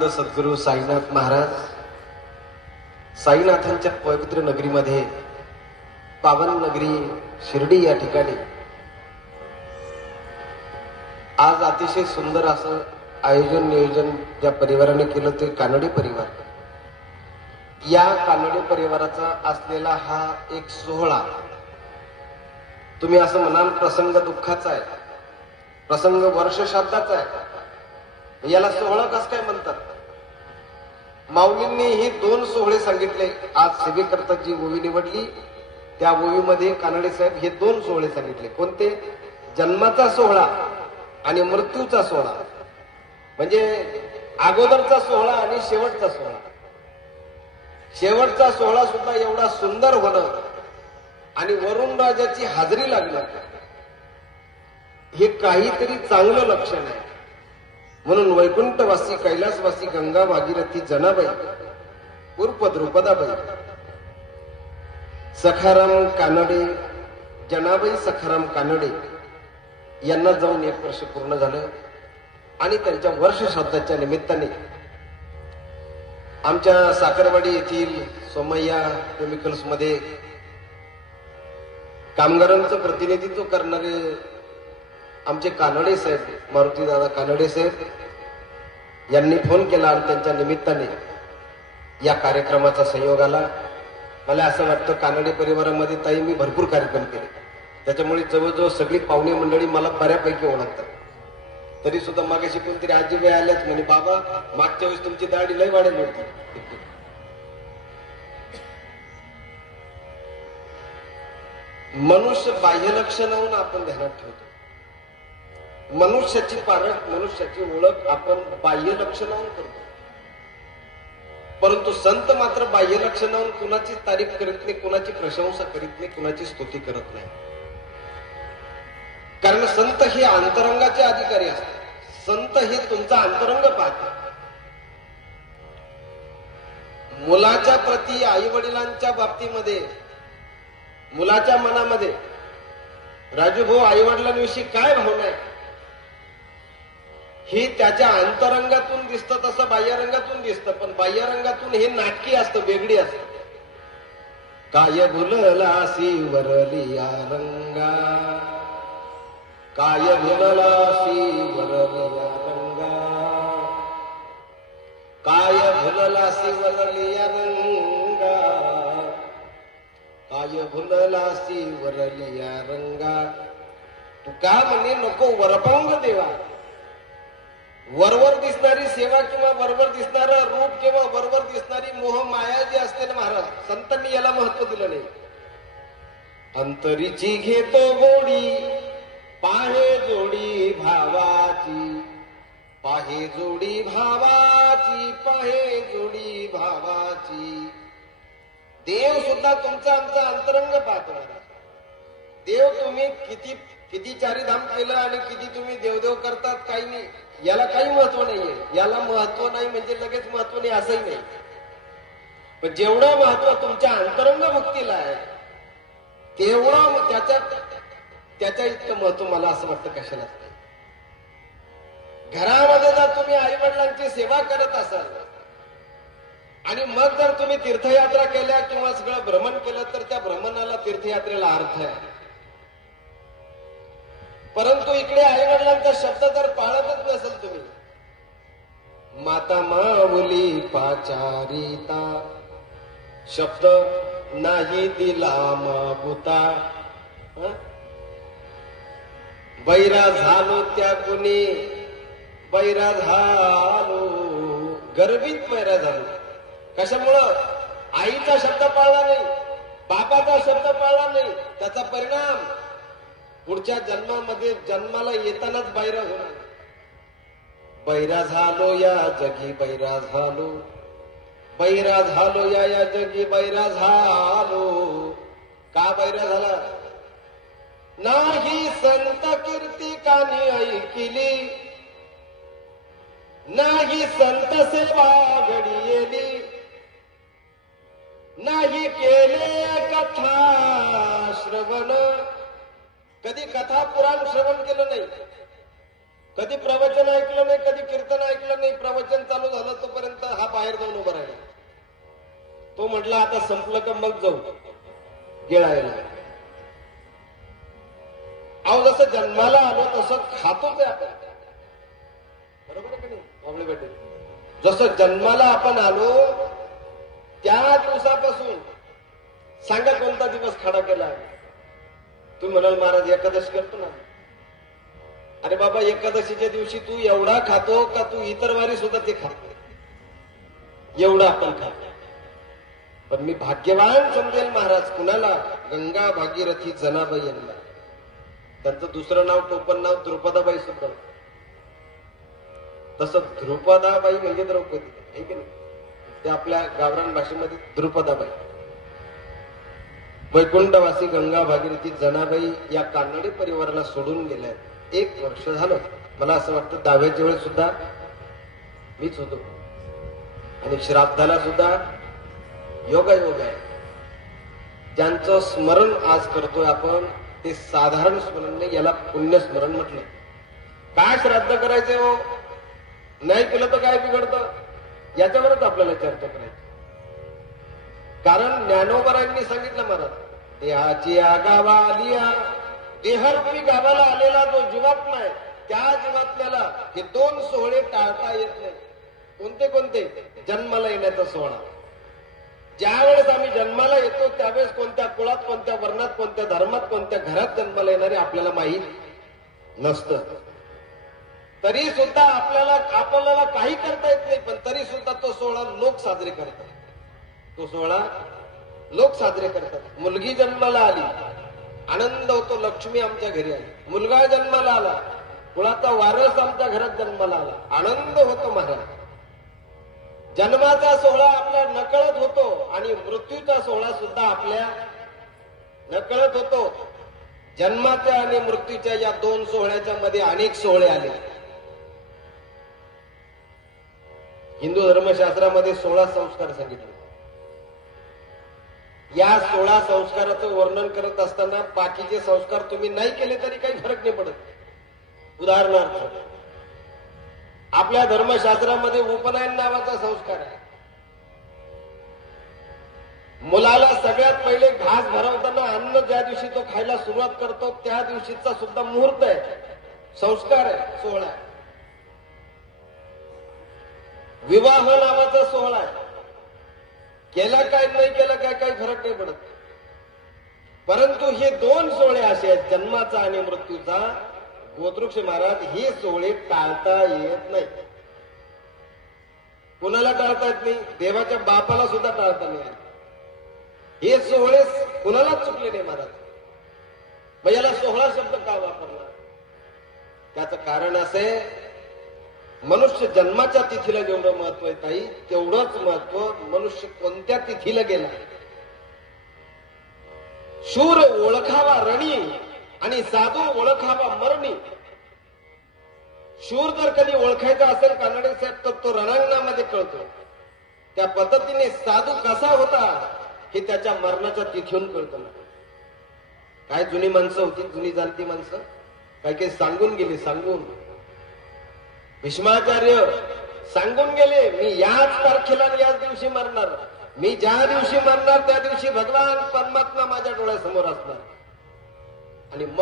परमानंद सद्गुरू साईनाथ महाराज साईनाथांच्या पवित्र नगरीमध्ये पावन नगरी शिर्डी या ठिकाणी. आज अतिशय सुंदर असं आयोजन नियोजन ज्या परिवाराने केलं ते कानडी परिवार. या कानडी परिवाराचा असलेला हा एक सोहळा तुम्ही असं म्हणाल प्रसंग दुःखाचा आहे प्रसंग वर्ष शब्दाचा आहे. याला सोहळा कस काय म्हणतात? माऊलींनी ही दोन सोहळे सांगितले. आज सेवेकरता जी ओवी निवडली. त्या ओवीमध्ये कानडे साहेब हे दोन सोहळे सांगितले. कोणते? जन्माचा सोहळा आणि मृत्यूचा सोहळा. म्हणजे अगोदरचा सोहळा आणि शेवटचा सोहळा. शेवटचा सोहळा सुद्धा एवढा सुंदर होणं आणि वरुण राजाची हाजरी लागणं हे काहीतरी चांगलं लक्षण आहे. म्हणून वैकुंठवासी कैलासवासी गंगा भागीरथी जनाबाई उर्फ द्रुपदाबाई सखाराम कानडे जनाबाई सखाराम कानडे यांना जाऊन एक वर्ष पूर्ण झालं आणि त्यांच्या वर्ष श्राद्धाच्या निमित्ताने आमच्या साखरवाडी येथील सोमय्या केमिकल्समध्ये कामगारांचं प्रतिनिधित्व करणारे आमचे कानडे साहेब मारुतीदादा कानडे साहेब यांनी फोन केला आणि त्यांच्या निमित्ताने या कार्यक्रमाचा संयोग आला. मला असं वाटतं कानडे परिवारामध्ये ताई मी भरपूर कार्यक्रम केले. त्याच्यामुळे जवळजवळ सगळी पाहुणे मंडळी मला बऱ्यापैकी ओळखतात. तरी सुद्धा मागाशी कोणतरी आजीबाई आल्याच म्हणे बाबा मागच्या वेळेस तुमची दाढी लय वाढेल होती. मनुष्य बाह्य लक्षणाहून आपण ध्यानात ठेवतो. मनुष्याची पारख मनुष्याची ओळख आपण बाह्य लक्षणाहून करतो. परंतु संत मात्र बाह्य लक्षणाहून कुणाची तारीफ करीत नाही कुणाची प्रशंसा करीत नाही कुणाची स्तुती करत नाही. कारण संत हे अंतरंगाचे अधिकारी असतात. संत हे तुमचा अंतरंग पाहतात. मुलाच्या प्रती आई वडिलांच्या बाबतीमध्ये मुलाच्या मनामध्ये राजू भाऊ आई वडिलांविषयी काय भावना आहे? ही त्याच्या अंतरंगातून दिसतं तसं बाह्यरंगातून दिसतं पण बाह्यरंगातून हे नाटकी असतं वेगळी असत. काय भुललासी वरलिया रंगा. काय भुललासी वरलिया रंगा. काय भुललासी वरलिया रंगा. काय भुललासी वरलिया रंगा. तू का म्हणे नको वरपंग देवा. वरवर दिसणारी सेवा किंवा वरवर दिसणार रूप किंवा वरवर दिसणारी मोह माया जी असते ना महाराज संतांनी याला महत्त्व दिलं नाही. अंतरीची घेतो गोडी पाहे जोडी भावाची. पाहे जोडी भावाची पाहे जोडी भावाची. देव सुद्धा तुमचा आमचा अंतरंग पाहतो महाराज. देव तुम्ही किती किती चारी धाम केलं आणि किती तुम्ही देवदेव करतात काही नाही. याला काही महत्त्व नाहीये. याला महत्त्व नाही म्हणजे लगेच महत्त्व नाही असंही नाही. पण जेवढं महत्त्व तुमच्या अंतरंग भक्तीला आहे तेवढं त्याच्या त्याच्या इतकं महत्त्व मला असं वाटतं कशालाच नाही. घरामध्ये जर तुम्ही आई वडिलांची सेवा करत असाल आणि मग जर तुम्ही तीर्थयात्रा केल्या किंवा सगळं भ्रमण केलं तर त्या भ्रमणाला तीर्थयात्रेला अर्थ आहे. परंतु इकडे आई वडिलांचा शब्द तर पाळतच नसेल तुम्ही. माता माऊली पाचारिता शब्द नाही दिला मागुता. बैरा झालो त्या गुणी बैरा झालो गर्वित बैरा झालो. कशामुळं? आईचा शब्द पाळला नाही बापाचा शब्द पाळला नाही त्याचा परिणाम पुढच्या जन्मामध्ये जन्माला येतानाच बैरा होणार. बैरा झालो या जगी बैरा झालो. बैरा झालो या या जगी बैरा झालो. का बैरा झाला? नाही संत कीर्ती कानी ऐकिली. नाही संत सेवा घडी नाही केले कथा श्रवण. कधी कथा पुराण श्रवण केलं नाही कधी प्रवचन ऐकलं नाही कधी कीर्तन ऐकलं नाही प्रवचन चालू झालं तोपर्यंत हा बाहेर जाऊन उभा राहिला. तो म्हटला आता संपलं का मग जाऊ? गेळायला. अहो जसं जन्माला आलो तसं खातोच आहे आपण. बरोबर आहे का नाही भेटेल जसं जन्माला आपण आलो त्या दिवसापासून सांगा कोणता दिवस खडा केला तुम्ही म्हणाल महाराज एकादशी करतो ना. अरे बाबा एकादशीच्या दिवशी तू एवढा खातो का तू इतर वारी सुद्धा ते खातो एवढा आपण खातो पण मी भाग्यवान समजेल महाराज कुणाला? गंगा भागीरथी जनाबाई यांना त्यांचं दुसरं नाव टोपण नाव द्रुपदाबाई सुद्धा तसं द्रुपदाबाई म्हणजे द्रौपदी आहे ते आपल्या गावरान भाषेमध्ये द्रुपदाबाई. वैकुंठवासी गंगा भागीरथी जनाबाई या कानडी परिवाराला सोडून गेल्या एक वर्ष झालं. मला असं वाटतं दहाव्याच्या वेळेस सुद्धा मीच होतो. आणि श्राद्धाला सुद्धा योगायोग आहे. ज्यांचं स्मरण आज करतोय आपण ते साधारण स्मरण नाही याला पुण्यस्मरण म्हटलं. काय श्राद्ध करायचंय हो? नाही केलं तर काय बिघडतं? याच्यावरच आपल्याला चर्चा करायची. कारण ज्ञानोबरांनी सांगितलं मला देहाची आगावा गावा आलिया देहरूपी गावाला आलेला जो जीवात्मा आहे त्या जीवात्म्याला हे दोन सोहळे टाळता येत नाही. कोणते कोणते? जन्माला येण्याचा सोहळा. ज्या वेळेस आम्ही जन्माला येतो त्यावेळेस कोणत्या कुळात कोणत्या वर्णात कोणत्या धर्मात कोणत्या घरात जन्माला येणारे आपल्याला माहीत नसतं. तरी सुद्धा आपल्याला आपल्याला काही करता येत नाही पण तरी सुद्धा तो सोहळा लोक साजरे करतात. तो सोहळा लोक साजरे करतात. मुलगी जन्माला आली. आनंद होतो लक्ष्मी आमच्या घरी आली. मुलगा जन्माला आला. कुळाचा वारस आमच्या घरात जन्माला आला. आनंद होतो महाराज. जन्माचा सोहळा आपल्या नकळत होतो आणि मृत्यूचा सोहळा सुद्धा आपल्या नकळत होतो. जन्माच्या आणि मृत्यूच्या या दोन सोहळ्याच्या मध्ये अनेक सोहळे आले. हिंदू धर्मशास्त्रामध्ये सोळा संस्कार सांगितले. या सोळा संस्काराचं वर्णन करत असताना बाकीचे संस्कार तुम्ही नाही केले तरी काही फरक नाही पडत. उदाहरणार्थ आपल्या धर्मशास्त्रामध्ये उपनयन नावाचा संस्कार आहे. मुलाला सगळ्यात पहिले घास भरवताना अन्न ज्या दिवशी तो खायला सुरुवात करतो त्या दिवशीचा सुद्धा मुहूर्त आहे. संस्कार आहे सोहळा विवाह नावाचा सोहळा आहे. केला काय नाही केला काय काही फरक नाही पडत. परंतु हे दोन सोहळे असे आहेत जन्माचा आणि मृत्यूचा. गोदृक्ष महाराज हे सोहळे टाळता येत नाही. कुणाला टाळता येत नाही? देवाच्या बापाला सुद्धा टाळता नाही येत. हे सोहळे कुणालाच चुकले नाही महाराज? मग याला सोहळा शब्द का वापरला? त्याचं कारण असे मनुष्य जन्माच्या तिथीला जेवढं महत्त्व आहे ताई तेवढंच महत्त्व मनुष्य कोणत्या तिथीला गेला? शूर ओळखावा रणी आणि साधू ओळखावा मरणी. शूर जर कधी ओळखायचा असेल कानडे साहेब तर तो रणांगणामध्ये कळतो. त्या पद्धतीने साधू कसा होता हे त्याच्या मरणाच्या तिथीहून कळतं काय जुनी माणसं होती जुनी जाणती माणसं? काय काही सांगून गेली सांगून. भीष्माचार्य सांगून गेले मी याच तारखेला याच दिवशी मरणार. मी ज्या दिवशी मरणार त्या दिवशी भगवान परमात्मा माझ्या डोळ्यासमोर असणार. आणि मग